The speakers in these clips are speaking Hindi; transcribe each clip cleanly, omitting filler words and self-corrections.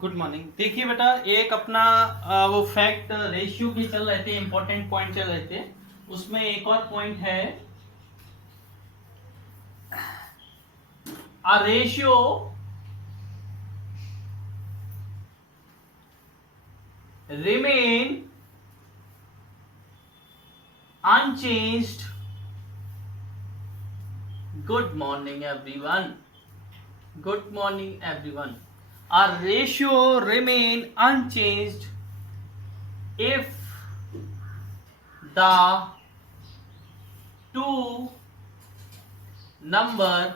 Good morning. देखिए बेटा, एक अपना वो फैक्ट रेशियो के चल रहे थे, इंपॉर्टेंट पॉइंट चल रहे थे। उसमें एक और पॉइंट है, a ratio remain unchanged. Good morning everyone. Good morning everyone. A ratio remain unchanged if the two number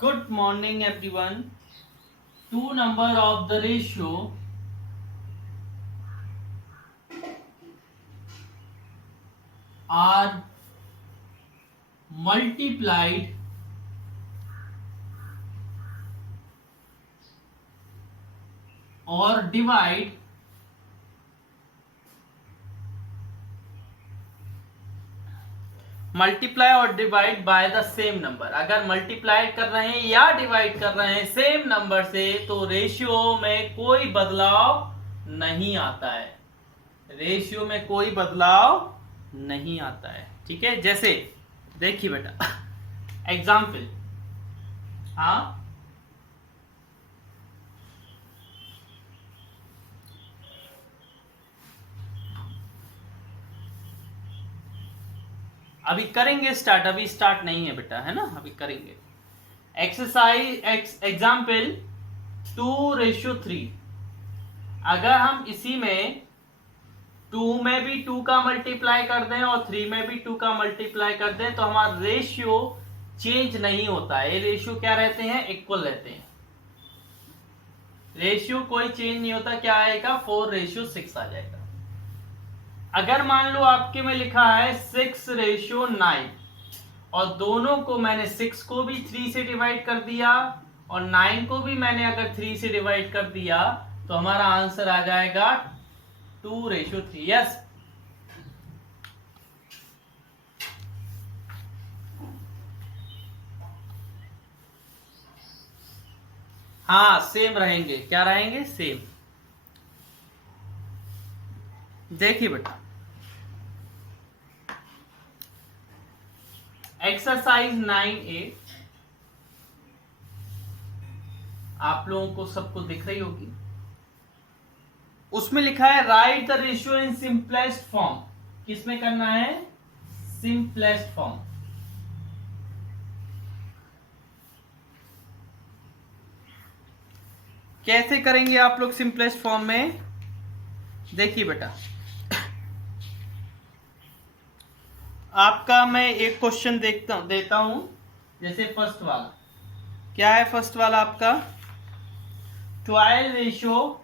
good morning everyone, two number of the ratio are multiplied or divide multiply और divide by the same number. अगर मल्टीप्लाई कर रहे हैं या डिवाइड कर रहे हैं सेम नंबर से तो रेशियो में कोई बदलाव नहीं आता है। रेशियो में कोई बदलाव नहीं आता है। ठीक है, जैसे देखिए बेटा, एग्जाम्पल। हाँ, अभी करेंगे स्टार्ट, अभी स्टार्ट नहीं है बेटा, है ना, अभी करेंगे। Exercise example 2:3। अगर हम इसी में 2 में भी 2 का मल्टीप्लाई कर दें और 3 में भी 2 का मल्टीप्लाई कर दें तो हमारा रेशियो चेंज नहीं होता है। ये रेशियो क्या रहते हैं, इक्वल रहते हैं। रेशियो कोई चेंज नहीं होता। क्या आएगा, 4:6 आ जाएगा। अगर मान लो आपके में लिखा है 6:9 और दोनों को मैंने 6 को भी 3 से डिवाइड कर दिया और 9 को भी मैंने अगर 3 से डिवाइड कर दिया तो हमारा आंसर आ जाएगा 2:3। यस, हाँ सेम रहेंगे। क्या रहेंगे, सेम। देखिए बेटा, एक्सरसाइज 9A आप लोगों को सबको दिख रही होगी। उसमें लिखा है right the ratio in simplest form. किसमें करना है, सिंपलेस्ट फॉर्म। कैसे करेंगे आप लोग सिंपलेस्ट फॉर्म में, देखिए बेटा, आपका मैं एक क्वेश्चन देता हूं। जैसे फर्स्ट वाला, क्या है फर्स्ट वाला आपका, 12:16।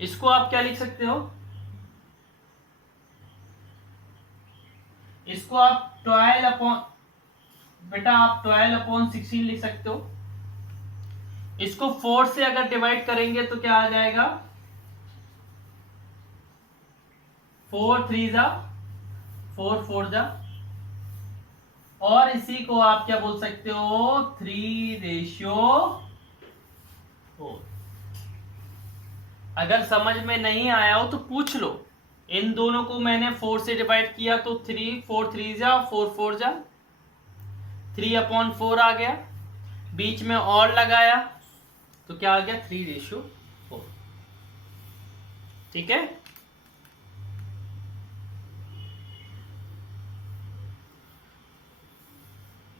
इसको आप क्या लिख सकते हो, इसको आप 12 अपॉन, बेटा आप 12/16 लिख सकते हो। इसको 4 से अगर डिवाइड करेंगे तो क्या आ जाएगा, 4 3 जा 4 4 जा, और इसी को आप क्या बोल सकते हो, 3:4। अगर समझ में नहीं आया हो तो पूछ लो। इन दोनों को मैंने 4 से डिवाइड किया तो 3 4 3 जा 4 4 जा, 3/4 आ गया। बीच में और लगाया तो क्या आ गया, 3:4। ठीक है,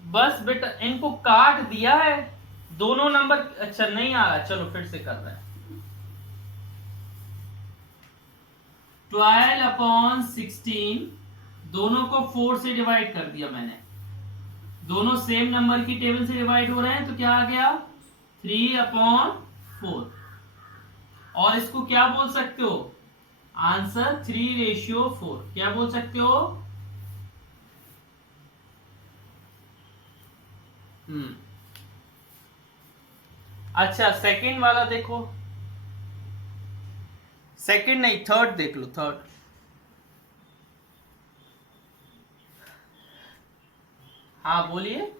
बस बेटा इनको काट दिया है दोनों नंबर। अच्छा नहीं आ रहा, चलो फिर से कर रहे हैं। 12/16 दोनों को 4 से डिवाइड कर दिया मैंने। दोनों सेम नंबर की टेबल से डिवाइड हो रहे हैं तो क्या आ गया, 3/4। और इसको क्या बोल सकते हो, आंसर 3:4। क्या बोल सकते हो, अच्छा सेकंड वाला देखो। सेकंड नहीं, थर्ड देख लो, थर्ड। हाँ बोलिए।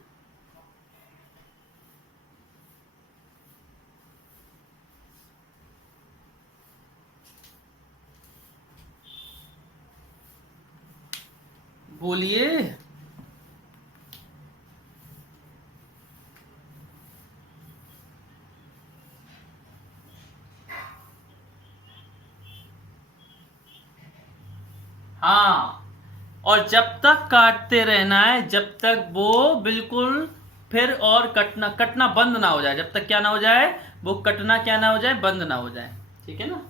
बोलिए। हाँ, और जब तक काटते रहना है जब तक वो बिल्कुल फिर और कटना कटना बंद ना हो जाए, जब तक क्या ना हो जाए, वो कटना क्या ना हो जाए, बंद ना हो जाए। ठीक है ना।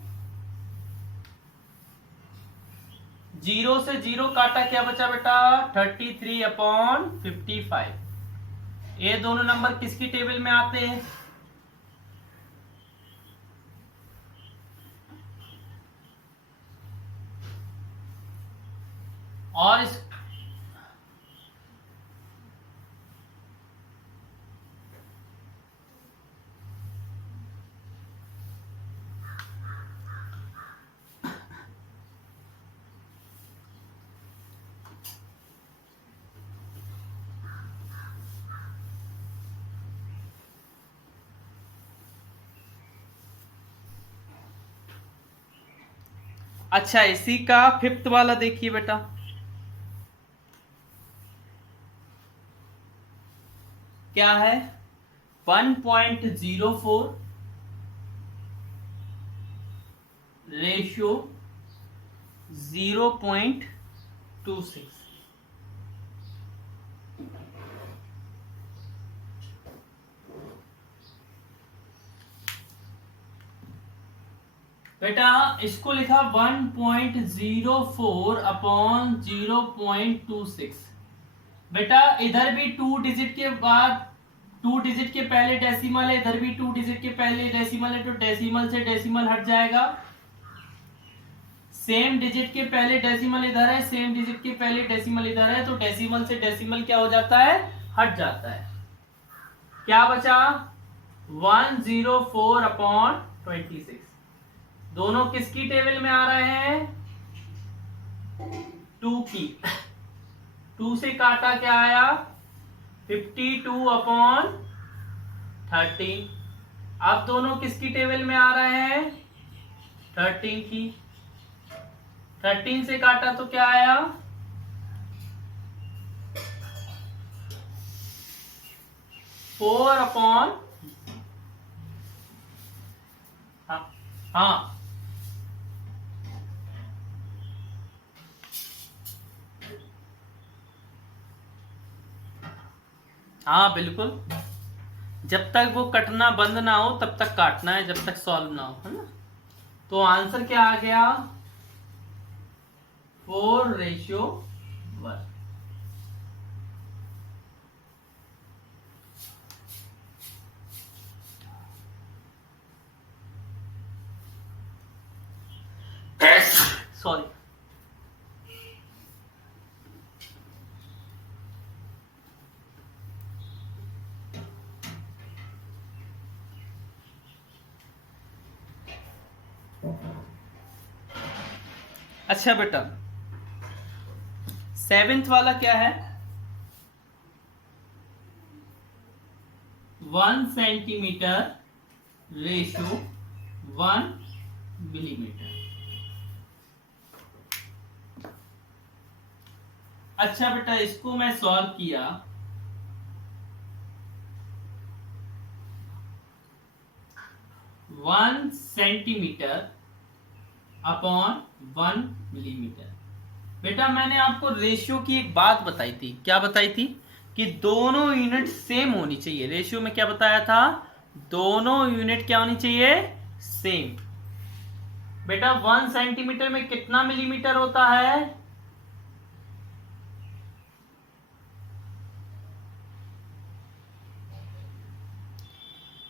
0 से 0 काटा, क्या बचा बेटा? 33/55। ये दोनों नंबर किसकी टेबल में आते हैं? और इस अच्छा, इसी का फिफ्थ वाला देखिए बेटा। क्या है? 1.04 रेशियो 0.26। बेटा इसको लिखा 1.04/0.26। बेटा इधर भी 2 डिजिट के बाद, 2 डिजिट के पहले डेसिमल है, इधर भी 2 डिजिट के पहले डेसिमल है, तो डेसिमल से डेसिमल हट जाएगा। सेम डिजिट के पहले डेसिमल इधर है, सेम डिजिट के पहले डेसिमल इधर है, तो डेसिमल से डेसिमल क्या हो जाता है? हट जाता है। क्या बचा? 104/26। दोनों किसकी टेबल में आ रहे हैं? 2 की। 2 से काटा, क्या आया? 52/13। अब दोनों किसकी टेबल में आ रहे हैं? 13 की। 13 से काटा तो क्या आया? 4/, हाँ हाँ हाँ बिल्कुल। जब तक वो कटना बंद ना हो तब तक काटना है, जब तक सॉल्व ना हो, है ना। तो आंसर क्या आ गया? 4/1। सॉरी। अच्छा बेटा, 7th वाला क्या है? 1 सेंटीमीटर रेशो 1 मिलीमीटर। अच्छा बेटा, इसको मैं सॉल्व किया। 1 सेंटीमीटर अपॉन 1 मिलीमीटर। बेटा मैंने आपको रेशियो की एक बात बताई थी। क्या बताई थी? कि दोनों यूनिट सेम होनी चाहिए। रेशियो में क्या बताया था? दोनों यूनिट क्या होनी चाहिए? सेम। बेटा 1 सेंटीमीटर में कितना मिलीमीटर होता है?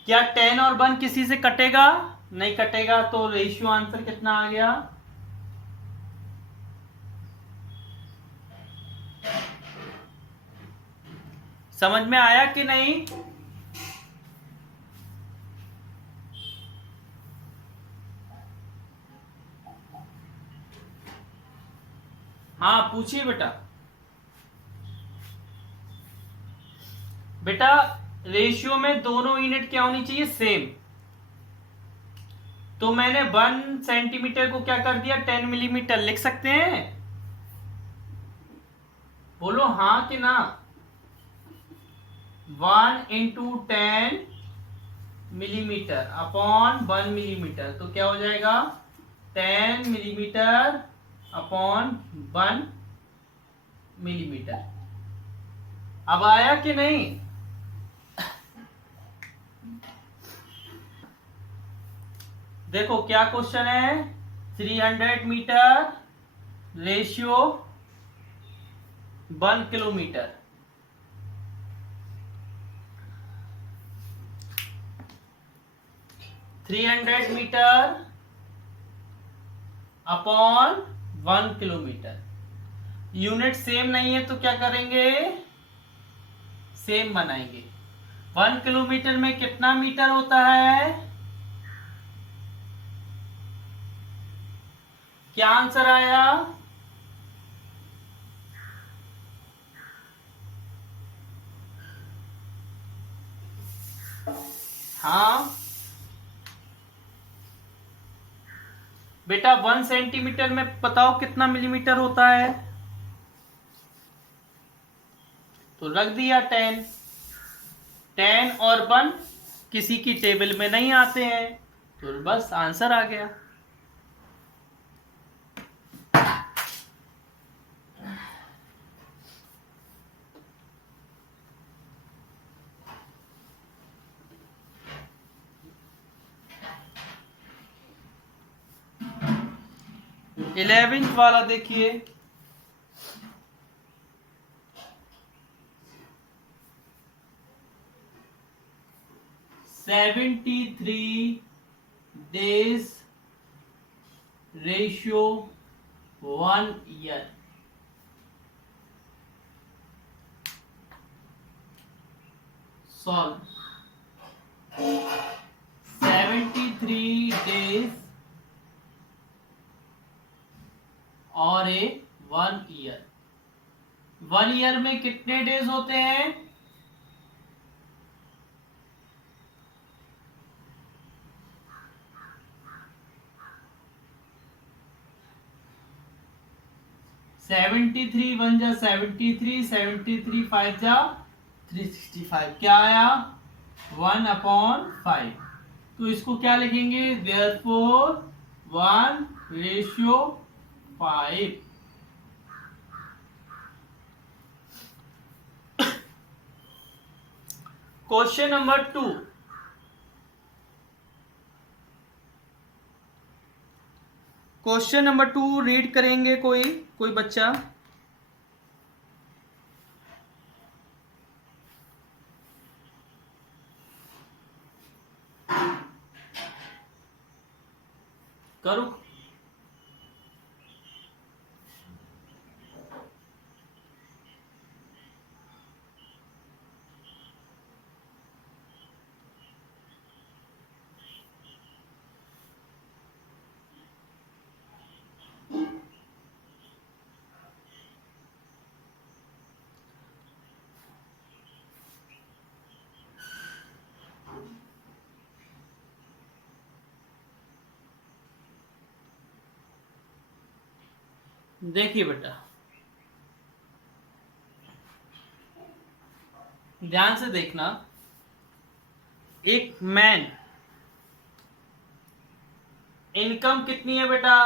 क्या 10 और 1 किसी से कटेगा? नहीं कटेगा, तो रेशियो आंसर कितना आ गया? समझ में आया कि नहीं? हाँ पूछिए बेटा। बेटा रेशियो में दोनों यूनिट क्या होनी चाहिए, सेम। तो मैंने 1 सेंटीमीटर को क्या कर दिया, 10 मिलीमीटर लिख सकते हैं? बोलो हाँ कि ना। 1 × 10 मिलीमीटर अपॉन 1 मिलीमीटर, तो क्या हो जाएगा 10 मिलीमीटर अपॉन 1 मिलीमीटर। अब आया कि नहीं? देखो क्या क्वेश्चन है, 300 metre ratio 1 kilometre. Three 300 metre upon 1 kilometre. Unit same नहीं है तो क्या करेंगे, सेम बनाएंगे। 1 किलोमीटर में कितना मीटर होता है? क्या आंसर आया? हाँ बेटा 1 सेंटीमीटर में बताओ कितना मिलीमीटर होता है? तो रख दिया 10। 10 और 1 किसी की टेबल में नहीं आते हैं, तो बस आंसर आ गया। इलेवेंथ वाला देखिए, (73 days ratio 1 year। Solve. 73 days और 1 year। 1 year में कितने डेज होते हैं? सेवेंटी थ्री 1 जा 73, 73 5 जा 365, क्या आया 1/5। तो इसको क्या लिखेंगे, therefore 1:5। Question number 2, question number 2 read करेंगे कोई बच्चा? करो। देखिए बेटा ध्यान से देखना, एक मैन, इनकम कितनी है बेटा?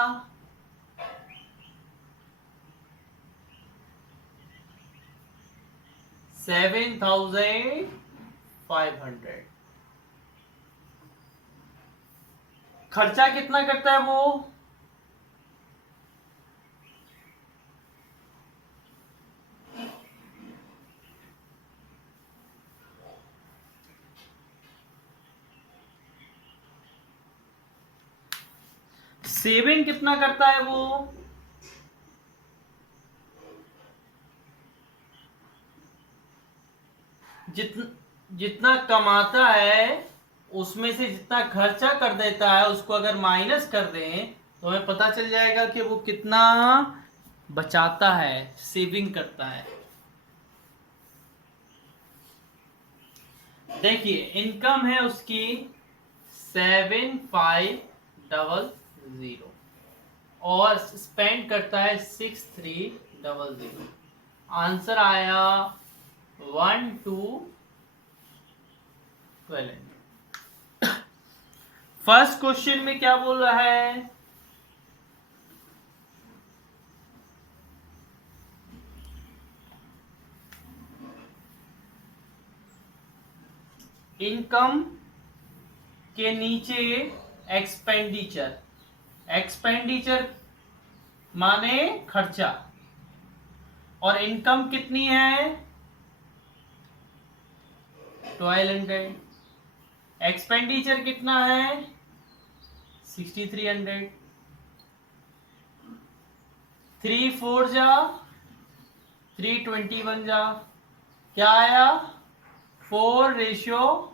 7,500। खर्चा कितना करता है वो? सेविंग कितना करता है वो? जितना कमाता है उसमें से जितना खर्चा कर देता है, उसको अगर माइनस कर दें तो हमें पता चल जाएगा कि वो कितना बचाता है, सेविंग करता है। देखिए इनकम है उसकी 7500 और स्पेंड करता है 6300। आंसर आया 1 to 12। फर्स्ट क्वेश्चन में क्या बोल रहा है, इनकम के नीचे एक्सपेंडिचर, एक्सपेंडिचर माने खर्चा, और इनकम कितनी है 1200, एक्सपेंडिचर कितना है 6300। 3 4 जा 321 जा, क्या आया 4:।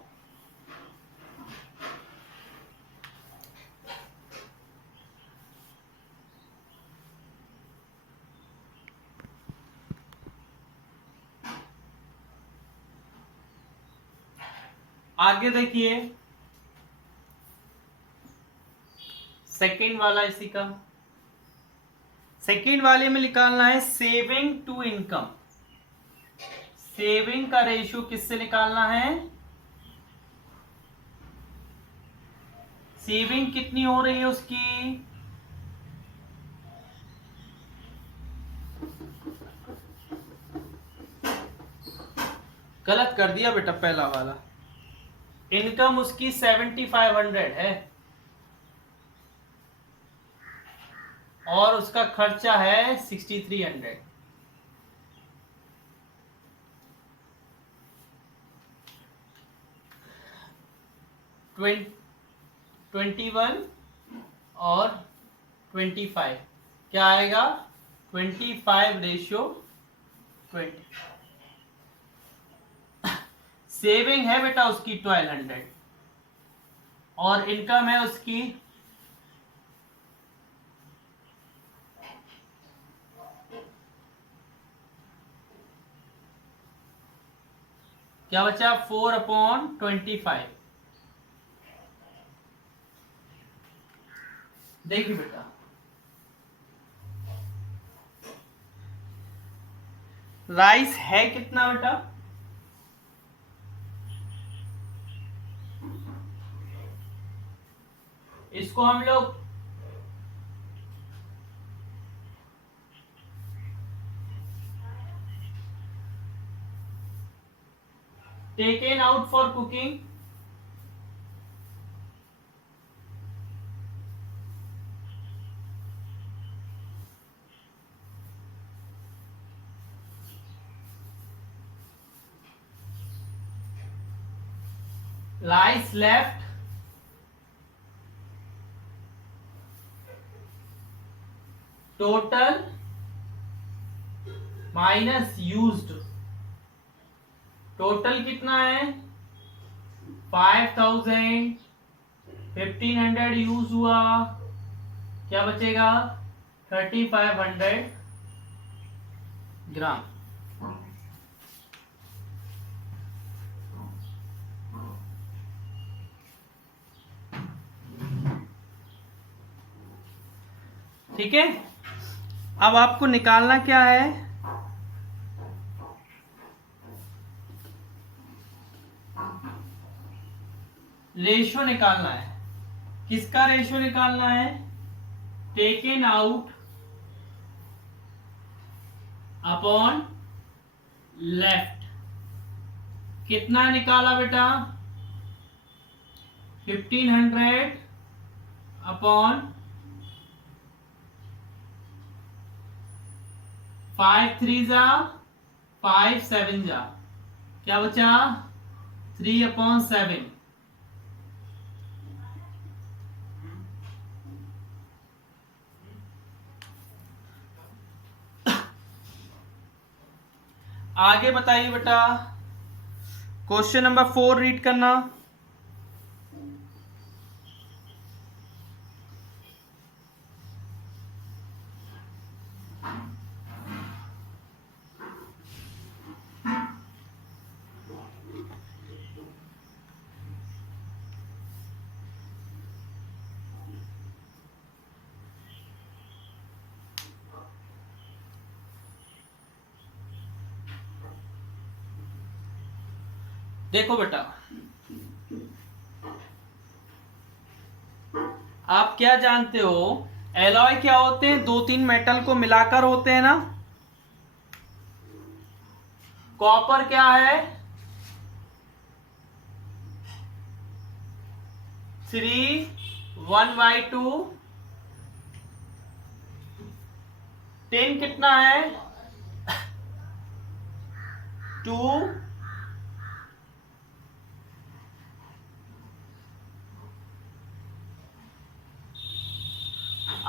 आगे देखिए सेकंड वाला, इसी का सेकंड वाले में निकालना है सेविंग टू इनकम। सेविंग का रेशियो किससे निकालना है, सेविंग कितनी हो रही है उसकी, गलत कर दिया बेटा पहला वाला। इनकम उसकी 7500 है और उसका खर्चा है 6300। 21 और 25 क्या आएगा 25:20। सेविंग है बेटा उसकी 1200 और इनकम है उसकी क्या बचा 4/25। देखिए बेटा राइस है कितना बेटा, इसको हम लोग taken out for cooking, rice left, total minus used. Total कितना है 5000, 1500 यूज हुआ, क्या बचेगा 3500 ग्राम। ठीक है, अब आपको निकालना क्या है, रेशियो निकालना है। किसका रेशियो निकालना है, टेकन आउट अपॉन लेफ्ट। कितना निकाला बेटा 1500 अपॉन 5 3 जा 5 7 जा, क्या बचा 3/7। आगे बताइए बेटा, क्वेश्चन नंबर 4 रीड करना। देखो बेटा, आप क्या जानते हो, एलॉय क्या होते हैं? दो तीन मेटल को मिलाकर होते हैं ना। कॉपर क्या है? 3 1/2। टिन कितना है? 2।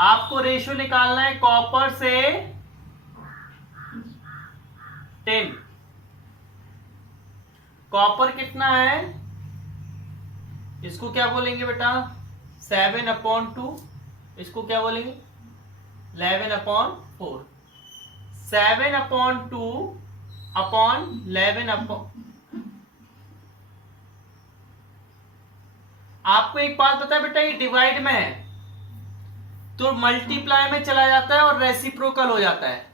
आपको रेशियो निकालना है कॉपर से टिन। कॉपर कितना है? इसको क्या बोलेंगे बेटा? 7/2। इसको क्या बोलेंगे? 11/4। 7/2/11। आपको एक बात पता है बेटा, ये डिवाइड में है तो मल्टीप्लाई में चला जाता है और रेसिप्रोकल हो जाता है,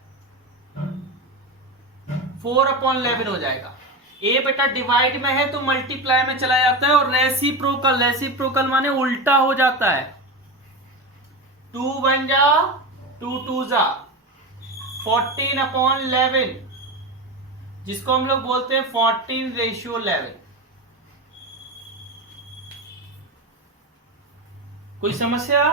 4/11 हो जाएगा। ए बेटा डिवाइड में है तो मल्टीप्लाई में चला जाता है, और रेसिप्रोकल, रेसिप्रोकल माने उल्टा हो जाता है। 2 1 जा 2 2 जा 14/11, जिसको हम लोग बोलते हैं 14:11। कोई समस्या?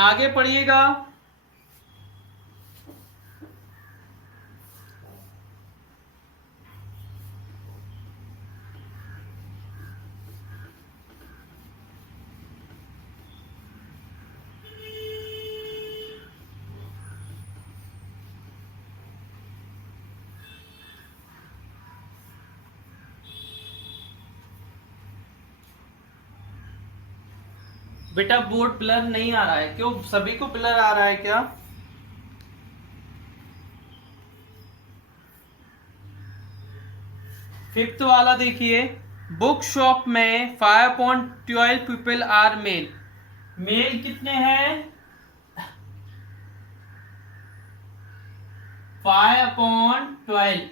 आगे पढ़िएगा। बेटा बोर्ड ब्लर नहीं आ रहा है, क्यों? सभी को ब्लर आ रहा है क्या? फिफ्थ वाला देखिए, बुक शॉप में 5/12 पीपल आर मेल। मेल कितने हैं? 5/12।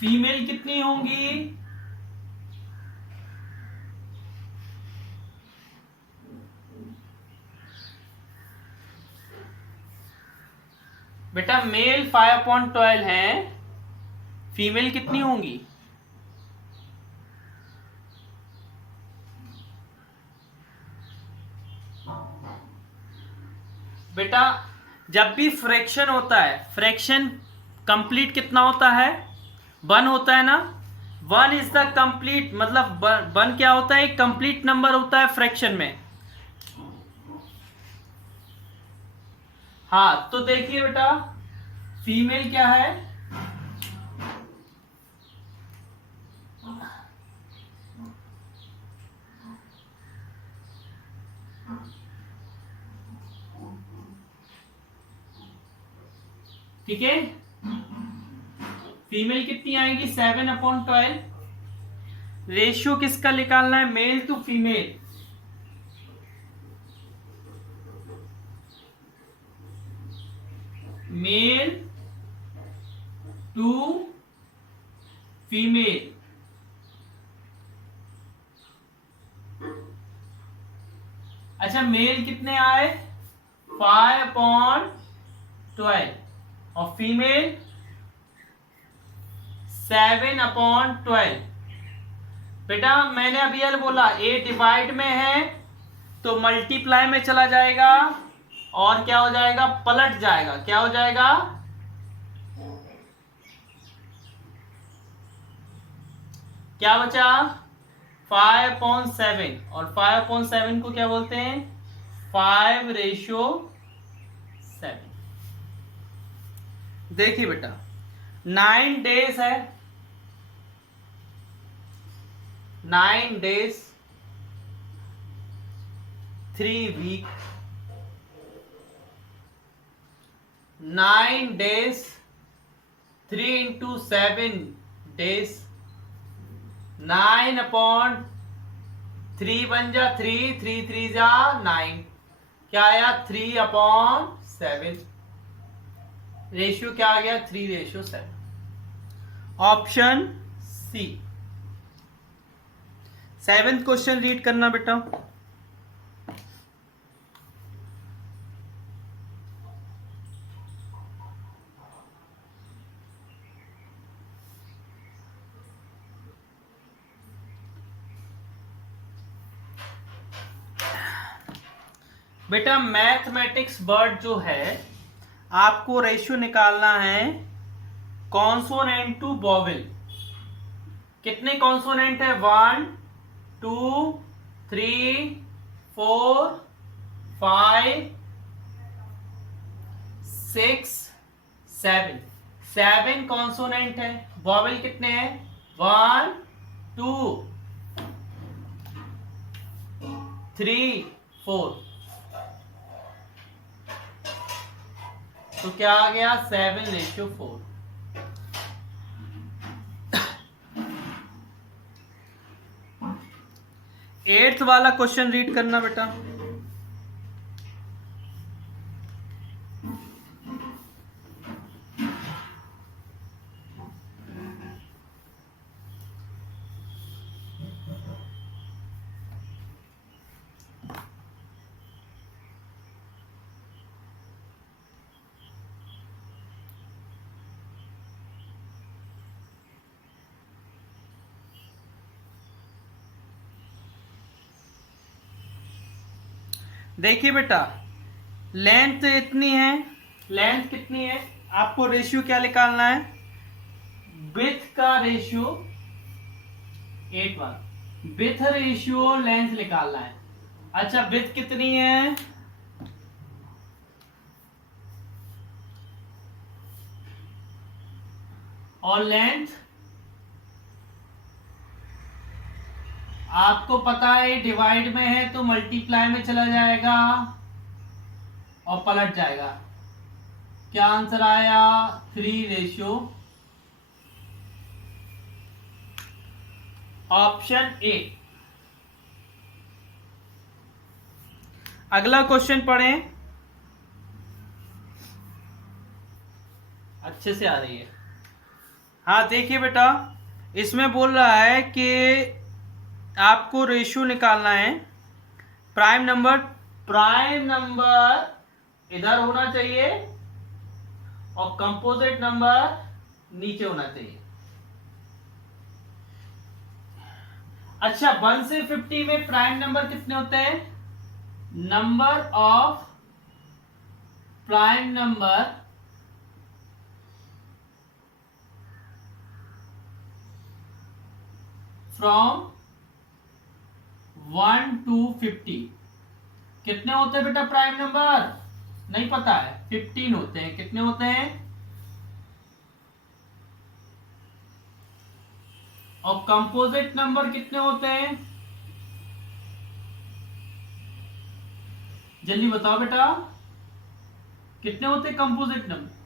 फीमेल कितनी होंगी? बेटा मेल 5/12 है, फीमेल कितनी होंगी? बेटा जब भी फ्रैक्शन होता है, फ्रैक्शन कंप्लीट कितना होता है? 1 होता है ना। 1 इज द कंप्लीट, मतलब 1 क्या होता है? एक कंप्लीट नंबर होता है फ्रैक्शन में। हाँ तो देखिए बेटा, फीमेल क्या है? ठीक है, फीमेल कितनी आएगी? 7/12। रेशियो किसका निकालना है? Male to female. Male to female. अच्छा मेल कितने आए? 5/12 और फीमेल 7/12। बेटा मैंने अभी यार बोला, ए डिवाइड में है तो मल्टीप्लाई में चला जाएगा, और क्या हो जाएगा? पलट जाएगा। क्या हो जाएगा? क्या बचा? 5/7। और 5/7 को क्या बोलते हैं? 5:7। देखिए बेटा 9 डेज है, 9 days 3 week, 9 days 3 into 7 days, 9/12 3 बन जा 3, 3 3 जा 9, क्या आया 3/7, रेशियो क्या आ गया 3:7, option C. 7th question read करना बेटा। बेटा मैथमेटिक्स वर्ड जो है आपको रेशियो निकालना है कॉन्सोनेंट टू वॉवेल। कितने कॉन्सोनेंट है 1 2 3 4 5 6 7, 7 कॉन्सोनेंट है। वॉवेल कितने हैं 1 2 3 4, तो क्या आ गया 7:4। 8th वाला क्वेश्चन रीड करना बेटा। देखिए बेटा लेंथ इतनी है, लेंथ कितनी है, आपको रेशियो क्या निकालना है, विड्थ का रेशियो 8:1, विड्थ रेशियो लेंथ निकालना है। अच्छा विड्थ कितनी है, और लेंथ आपको पता है डिवाइड में है तो मल्टीप्लाई में चला जाएगा और पलट जाएगा। क्या आंसर आया 3:, ऑप्शन ए। अगला क्वेश्चन पढ़ें, अच्छे से आ रही है। हाँ देखिए बेटा इसमें बोल रहा है कि आपको रेशियो निकालना है, प्राइम नंबर इधर होना चाहिए और कंपोजिट नंबर नीचे होना चाहिए। अच्छा 1 से 50 में प्राइम नंबर कितने होते हैं, number of prime number from 1 to 50 कितने होते हैं बेटा, प्राइम नंबर नहीं पता है, 15 होते हैं। कितने होते हैं, और कंपोजिट नंबर कितने होते हैं, जल्दी बताओ बेटा कितने होते हैं कंपोजिट नंबर।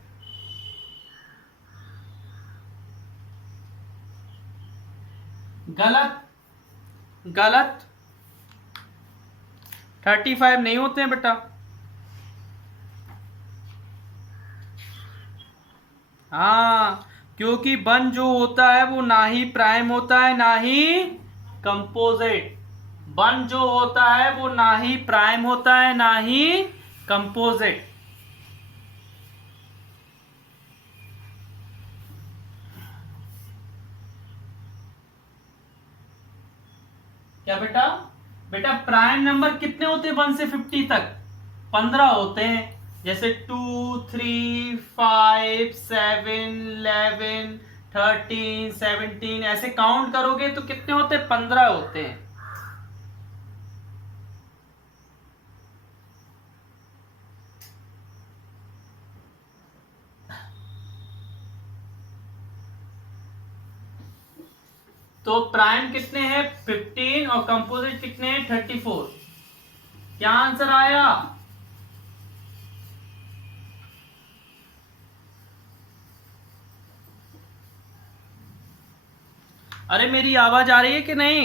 गलत गलत, 35 नहीं होते हैं बेटा। हाँ क्योंकि 1 जो होता है वो ना ही प्राइम होता है ना ही कंपोजिट। 1 जो होता है वो ना ही प्राइम होता है ना ही कंपोजिट। क्या बेटा, बेटा प्राइम नंबर कितने होते हैं 1 से 50 तक, 15 होते हैं। जैसे 2 3 5 7 11 13 17 ऐसे काउंट करोगे तो कितने होते हैं, 15 होते हैं। तो प्राइम कितने हैं 15 और कंपोजिट कितने हैं 34। क्या आंसर आया, अरे मेरी आवाज आ रही है कि नहीं।